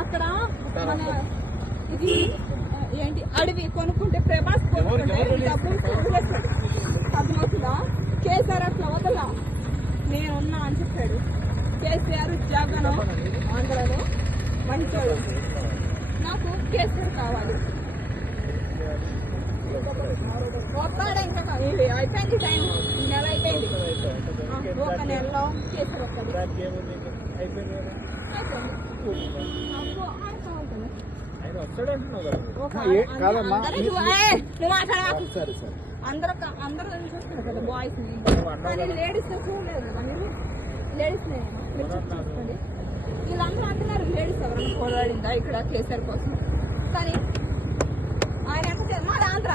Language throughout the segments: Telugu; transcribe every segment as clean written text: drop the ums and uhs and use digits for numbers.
అక్కడ మన ఇది ఏంటి అడవి కొనుక్కుంటే ప్రభాస్ కొనుక్కుంటే అర్థమవుతుందా? కేసీఆర్ అట్లా వదలా నేనున్నా అని చెప్పాడు. కేసీఆర్ జగన్ ఆంధ్రలో మంచోడు. నాకు కేసీఆర్ కావాలి. వస్తాడా ఇంకా అయిపోయింది టైం, నెల అయిపోయింది. ఒక నెలలో కేసీఆర్ వస్తుంది. అందరూ చూస్తున్నారు కదా బాయ్స్ ని, కానీ లేడీస్ చూడలేదు కదా మీరు. లేడీస్ చూసుకోండి, వీళ్ళందరూ అంటున్నారు లేడీస్ ఎవరైనా పోరాడిందా ఇక్కడ కేసీఆర్ కోసం. కానీ ఆయన ఎంత మాది ఆంధ్ర,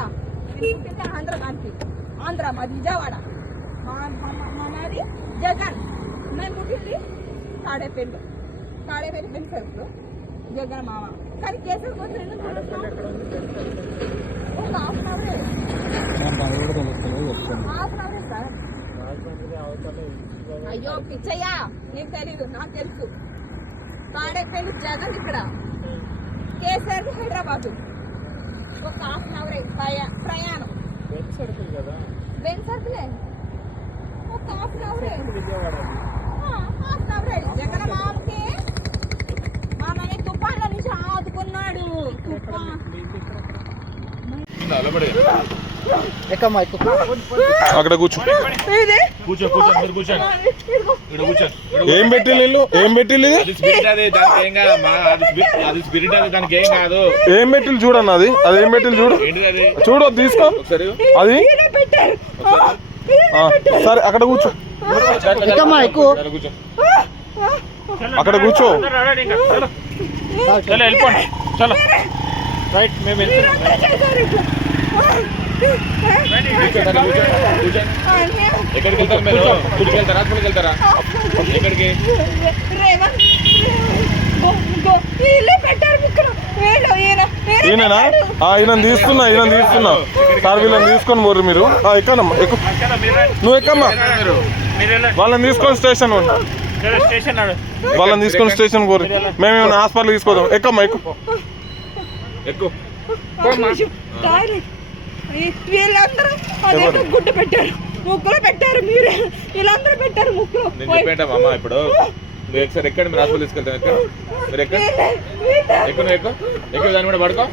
ఆంధ్ర కాంతి ఆంధ్ర, మాది విజయవాడ, మాది జగన్. మేము పుట్టింది తాడేపల్లి పెన్సర్స్ జగన్ మామ. కానీ కేసీఆర్ కోసం ఎందుకు ఒక హాఫ్ అన్ అవరే సార్. అయ్యో పిచ్చయ్యా, నీకు తెలీదు, నాకు తెలుసు. తాడేపల్లి జగన్ ఇక్కడ, కేసీఆర్ హైదరాబాద్. ఒక హాఫ్ అన్ అవరే ప్రయాణం. బెన్ సర్కిలే, ఒక హాఫ్ అన్ అవరే. జగన్ మామకి మామని తుఫాన్ల నుంచి ఆదుకున్నాడు. అక్కడ కూర్చో. ఏం పెట్టి ఏం పెట్టి ఏం పెట్టి చూడన్న, అది అదేం పెట్టి చూడు, చూడు తీసుకో అది. సరే అక్కడ కూర్చో, అక్కడ కూర్చో. వెళ్ళిపోండి, చలో రైట్. మేము ఎక్కడికి వెళ్తారు మీరు? వెళ్తారా వెళ్తారా? ఎక్కడికి? ఈయననా? ఈయన తీస్తున్నా సార్, వీళ్ళని తీసుకొని పోరు మీరు. ఎక్కడమ్మా, ఎక్కువ నువ్వు ఎక్కమ్మా. వాళ్ళని తీసుకొని స్టేషన్, వాళ్ళని తీసుకొని స్టేషన్ పోరు. మేమేమైనా హాస్పిటల్ తీసుకోదాం. ఎక్కమ్మా, ఎక్కువ. వీళ్ళందరూ అదేదో గుడ్డ పెట్టారు, ముక్కులో పెట్టారు. మీరు వీళ్ళందరూ పెట్టారు ముక్కులో. పెట్టామమ్మా. ఇప్పుడు నువ్వు ఒకసారి ఎక్కడ మీరు హాస్పిటల్ తీసుకెళ్తాం. మీరు ఎక్కువ దాని కూడా పడుకో,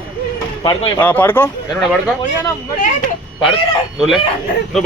దాని కూడా పడుకో, నువ్వు